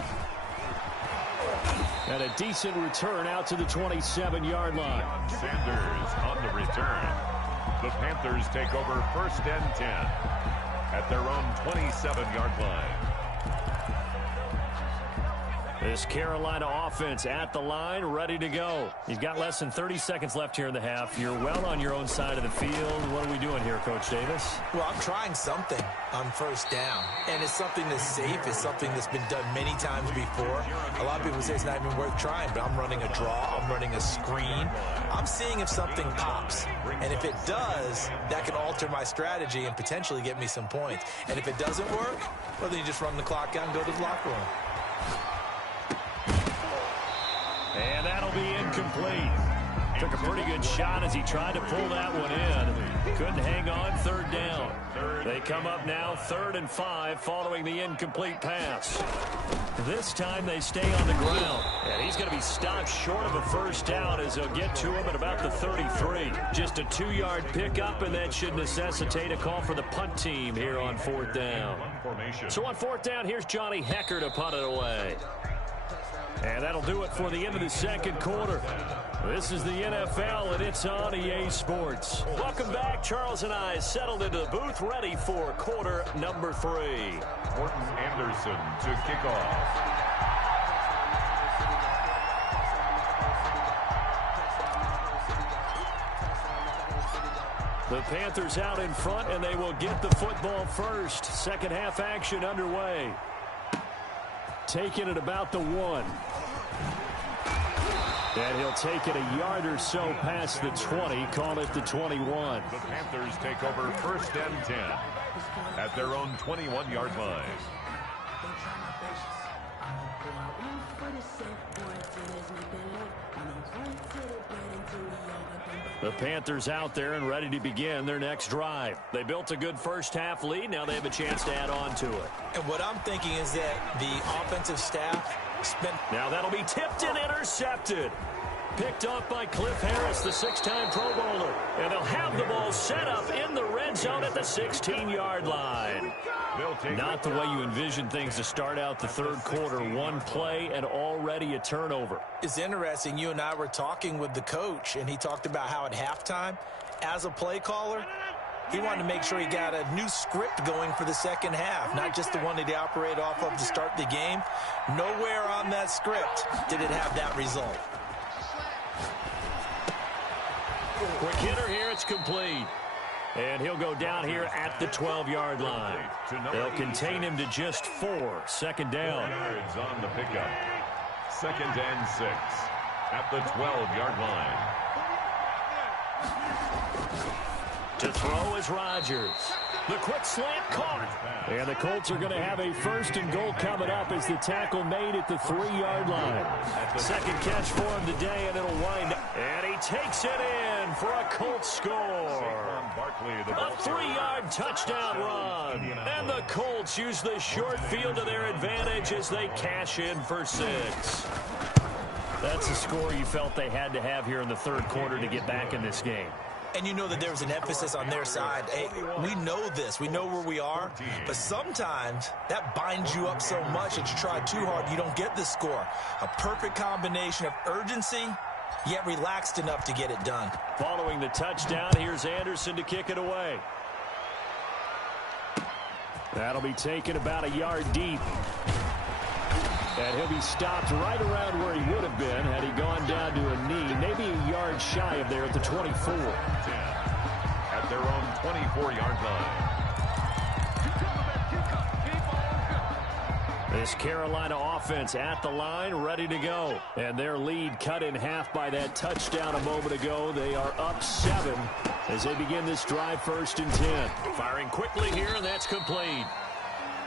And a decent return out to the 27-yard line. Sanders on the return. The Panthers take over 1st and 10 at their own 27-yard line. This Carolina offense at the line, ready to go. You've got less than 30 seconds left here in the half. You're well on your own side of the field. What are we doing here, Coach Davis? Well, I'm trying something on 1st down. And it's something that's safe. It's something that's been done many times before. A lot of people say it's not even worth trying, but I'm running a draw. I'm running a screen. I'm seeing if something pops. And if it does, that can alter my strategy and potentially get me some points. And if it doesn't work, well, then you just run the clock out and go to the locker room. And that'll be incomplete. Took a pretty good shot as he tried to pull that one in. Couldn't hang on, 3rd down. They come up now 3rd and 5 following the incomplete pass. This time they stay on the ground. And he's going to be stopped short of a 1st down as they'll get to him at about the 33. Just a 2-yard pickup, and that should necessitate a call for the punt team here on 4th down. So on 4th down, here's Johnny Hecker to punt it away. And that'll do it for the end of the 2nd quarter. This is the NFL, and it's on EA Sports. Welcome back. Charles and I settled into the booth, ready for quarter number 3. Morton Anderson to kick off. The Panthers out in front, and they will get the football first. Second half action underway. Taking it about the 1. And he'll take it a yard or so past the 20, call it the 21. The Panthers take over first and 10 at their own 21-yard line. The Panthers out there and ready to begin their next drive. They built a good first half lead. Now they have a chance to add on to it. And what I'm thinking is that the offensive staff spent... Now that'll be tipped and intercepted. Picked off by Cliff Harris, the 6-time Pro Bowler. And they'll have the ball set up in the red zone at the 16-yard line. Not the way you envision things to start out the third quarter. One play and already a turnover. It's interesting. You and I were talking with the coach, and he talked about how at halftime, as a play caller, he wanted to make sure he got a new script going for the second half, not just the one that he operated off of to start the game. Nowhere on that script did it have that result. Quick hitter here, it's complete. And he'll go down here at the 12-yard line. They'll contain him to just 4. Second down. 4 yards on the pickup. Second and 6 at the 12-yard line. To throw is Rodgers. The quick slant caught. And the Colts are going to have a first and goal coming up as the tackle made at the 3-yard line. Second catch for him today, and it'll wind up. And he takes it in for a Colts score. A 3-yard touchdown run. And the Colts use the short field to their advantage as they cash in for 6. That's a score you felt they had to have here in the third quarter to get back in this game. And you know that there was an emphasis on their side. Hey, we know this. We know where we are. But sometimes that binds you up so much that you try too hard, you don't get the score. A perfect combination of urgency, yet relaxed enough to get it done. Following the touchdown, here's Anderson to kick it away. That'll be taken about a yard deep. And he'll be stopped right around where he would have been had he gone down to a knee, maybe a yard shy of there at the 24. At their own 24-yard line. This Carolina offense at the line, ready to go. And their lead cut in half by that touchdown a moment ago. They are up 7 as they begin this drive first and 10. Firing quickly here, and that's complete.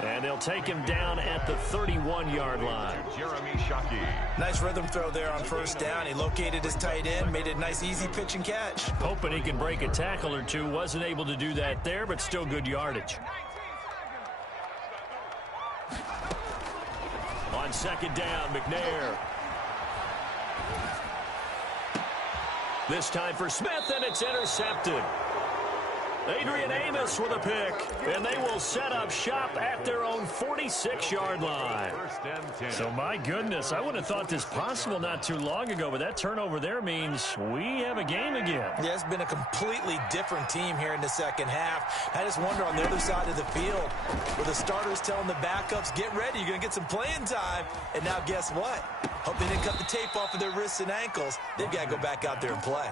And they'll take him down at the 31-yard line. Jeremy Shockey. Nice rhythm throw there on first down. He located his tight end, made it a nice, easy pitch and catch. Hoping he can break a tackle or two. Wasn't able to do that there, but still good yardage. On second down, McNair. This time for Smith, and it's intercepted. Adrian Amos with a pick, and they will set up shop at their own 46-yard line. So, my goodness, I would have thought this possible not too long ago, but that turnover there means we have a game again. Yeah, it's been a completely different team here in the second half. I just wonder on the other side of the field, where the starters telling the backups, get ready, you're going to get some playing time. And now guess what? Hope they didn't cut the tape off of their wrists and ankles. They've got to go back out there and play.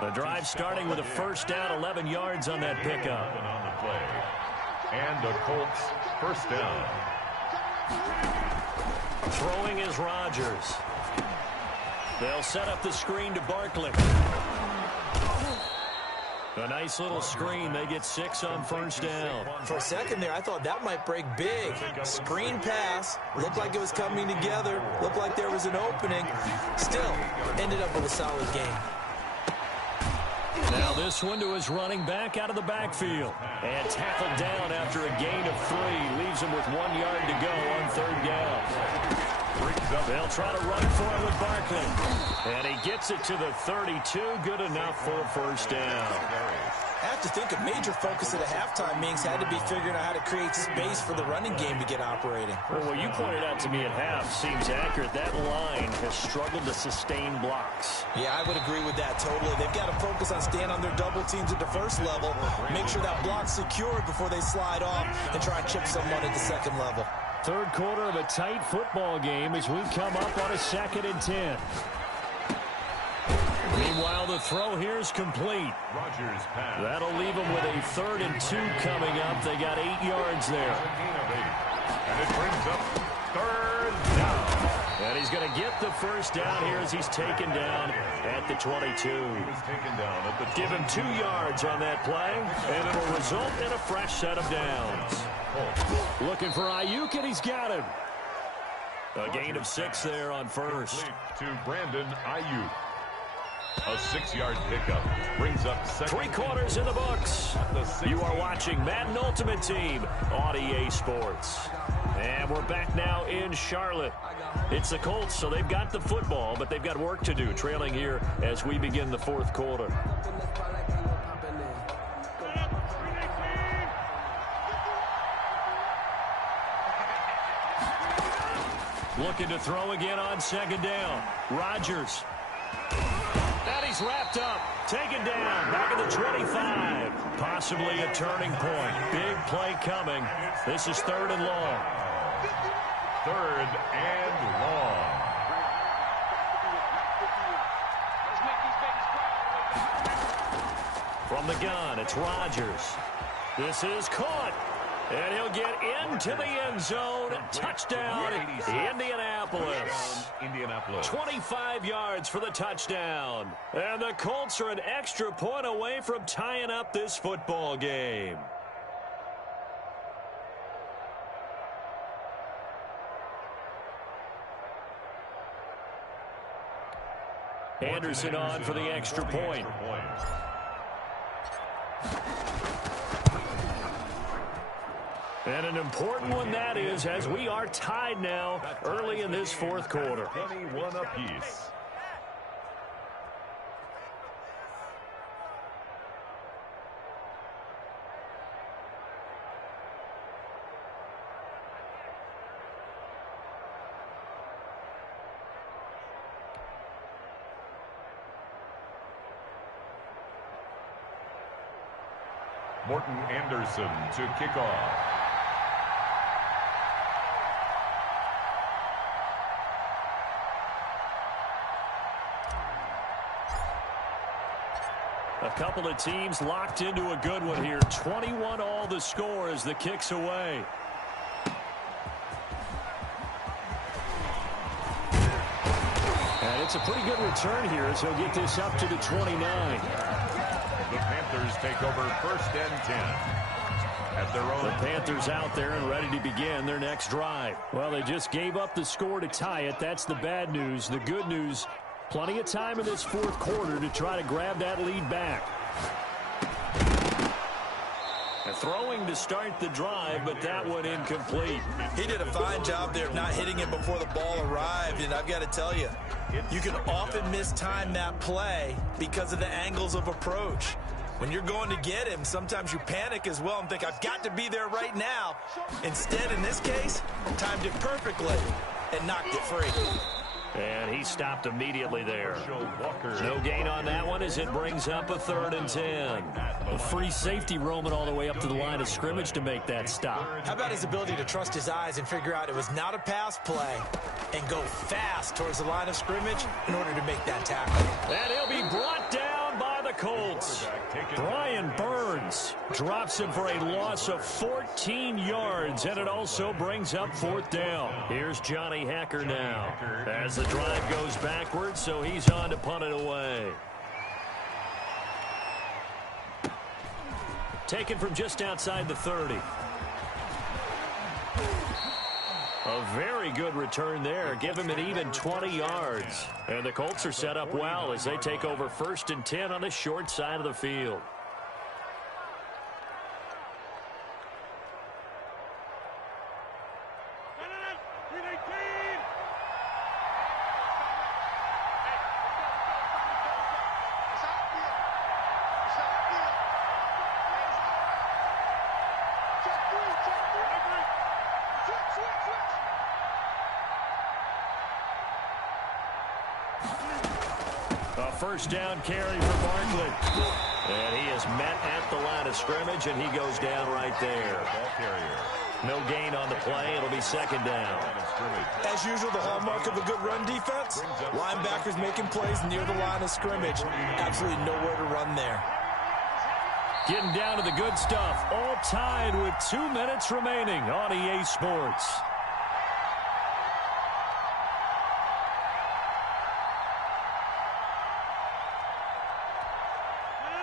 The drive starting with a first down, 11 yards on that pickup. On the play. And the Colts first down. Throwing is Rodgers. They'll set up the screen to Barkley. A nice little screen. They get 6 on first down. For a second there, I thought that might break big. Screen pass. Looked like it was coming together. Looked like there was an opening. Still, ended up with a solid game. Now this one to his running back out of the backfield. And tackled down after a gain of 3. Leaves him with 1 yard to go on third down. They'll try to run for it with Barkley. And he gets it to the 32. Good enough for a first down. I have to think a major focus at a halftime means had to be figuring out how to create space for the running game to get operating. Well, what you pointed out to me at half seems accurate. That line has struggled to sustain blocks. Yeah, I would agree with that totally. They've got to focus on staying on their double teams at the first level, make sure that block's secured before they slide off and try and chip someone at the second level. Third quarter of a tight football game as we come up on a 2nd and 10. Meanwhile, the throw here is complete. Rodgers pass. That'll leave them with a 3rd and 2 coming up. They got 8 yards there. A gain of 8. And it brings up 3rd down. And he's going to get the first down here as he's taken down at the 22. He was taken down at the 22. Give him 2 yards on that play, and it'll result in a fresh set of downs. Looking for Ayuk, and he's got him. A gain of 6 there on first. To Brandon Ayuk. A 6-yard pickup brings up second. 3 quarters in the books. You are watching Madden Ultimate Team on EA Sports. And we're back now in Charlotte. It's the Colts, so they've got the football, but they've got work to do, trailing here as we begin the 4th quarter. Looking to throw again on 2nd down. Rodgers. And he's wrapped up. Taken down. Back at the 25. Possibly a turning point. Big play coming. This is 3rd and long. 3rd and long. From the gun, it's Rodgers. This is caught. And he'll get into the end zone. Touchdown, Indianapolis. 25 yards for the touchdown. And the Colts are an extra point away from tying up this football game. Anderson on for the extra point. And an important one that is, as we are tied now early in this 4th quarter. 21 apiece. Morton Anderson to kick off. A couple of teams locked into a good one here. 21 all the score as the kick's away. And it's a pretty good return here as he'll get this up to the 29. The Panthers take over 1st and 10. At their own. The Panthers out there and ready to begin their next drive. Well, they just gave up the score to tie it. That's the bad news. The good news, plenty of time in this 4th quarter to try to grab that lead back. Throwing to start the drive, but that one incomplete. He did a fine job there of not hitting it before the ball arrived, and I've got to tell you, you can often mistime that play because of the angles of approach. When you're going to get him, sometimes you panic as well and think, I've got to be there right now. Instead, in this case, timed it perfectly and knocked it free. And he stopped immediately there. No gain on that one as it brings up a 3rd and 10. A free safety roaming all the way up to the line of scrimmage to make that stop. How about his ability to trust his eyes and figure out it was not a pass play and go fast towards the line of scrimmage in order to make that tackle. And he'll be brought down by the Colts. Brian Burns drops him for a loss of 14 yards, and it also brings up 4th down. Here's Johnny Hacker now as the drive goes backwards, so he's on to punt it away. Taken from just outside the 30. A very good return there. Give him an even 20 yards. And the Colts are set up well as they take over 1st and 10 on the short side of the field. A 1st down carry for Barkley. And he is met at the line of scrimmage, and he goes down right there. Ball carrier. No gain on the play. It'll be second down. As usual, the hallmark of a good run defense, linebackers making plays near the line of scrimmage. Absolutely nowhere to run there. Getting down to the good stuff. All tied with 2 minutes remaining on EA Sports.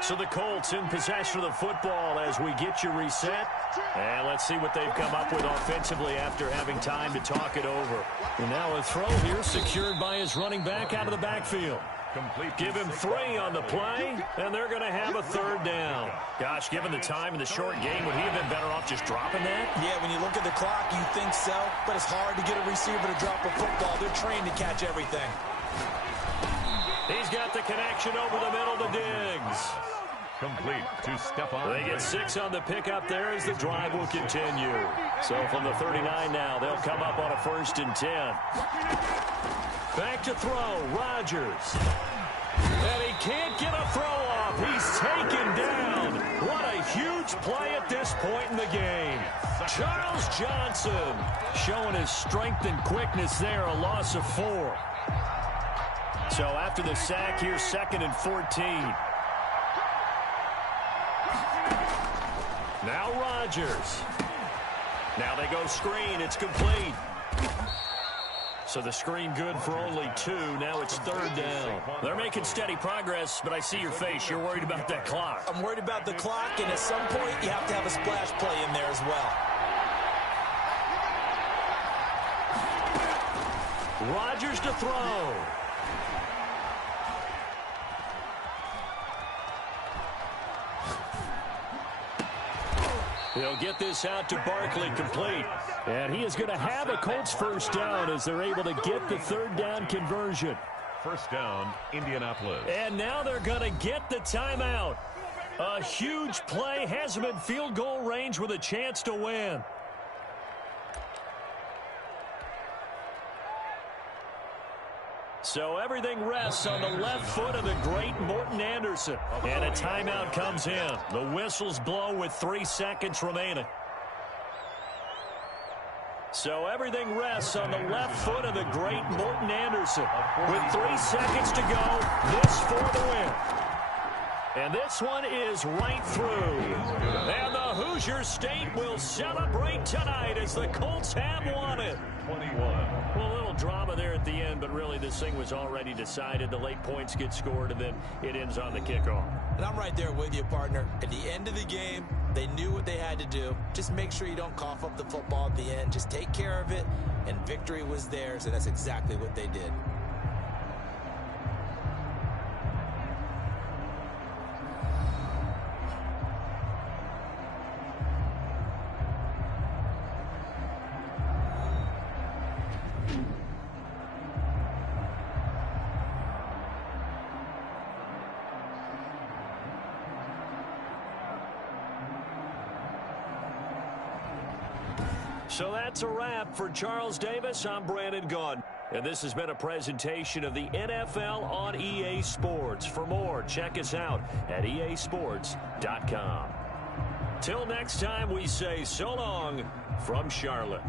So the Colts in possession of the football as we get you reset. And let's see what they've come up with offensively after having time to talk it over. And now a throw here secured by his running back out of the backfield. Give him 3 on the play, and they're going to have a third down. Gosh, given the time in the short game, would he have been better off just dropping that? Yeah, when you look at the clock, you think so, but it's hard to get a receiver to drop a football. They're trained to catch everything. He's got the connection over the middle to Diggs. Complete to Stephon. They get 6 on the pickup there as the drive will continue. So from the 39 now, they'll come up on a 1st and 10. Back to throw, Rodgers. And he can't get a throw off. He's taken down. What a huge play at this point in the game. Charles Johnson showing his strength and quickness there, a loss of 4. So after the sack, here's 2nd and 14. Now Rodgers. Now they go screen. It's complete. So the screen good for only 2. Now it's 3rd down. They're making steady progress, but I see your face. You're worried about that clock. I'm worried about the clock, and at some point you have to have a splash play in there as well. Rodgers to throw. He'll get this out to Barkley, complete. And he is going to have a Colts 1st down as they're able to get the 3rd down conversion. 1st down, Indianapolis. And now they're going to get the timeout. A huge play, has him in field goal range with a chance to win. So everything rests on the left foot of the great Morton Anderson. And a timeout comes in. The whistles blow with 3 seconds remaining. So everything rests on the left foot of the great Morton Anderson. With 3 seconds to go, this for the win. And this one is right through. And the Hoosier State will celebrate tonight as the Colts have won it. 21. Well, a little drama there at the end, but really this thing was already decided. The late points get scored, and then it ends on the kickoff. And I'm right there with you, partner. At the end of the game, they knew what they had to do. Just make sure you don't cough up the football at the end. Just take care of it, and victory was theirs, and that's exactly what they did. So that's a wrap for Charles Davis. I'm Brandon Gaudin. And this has been a presentation of the NFL on EA Sports. For more, check us out at easports.com. Till next time, we say so long from Charlotte.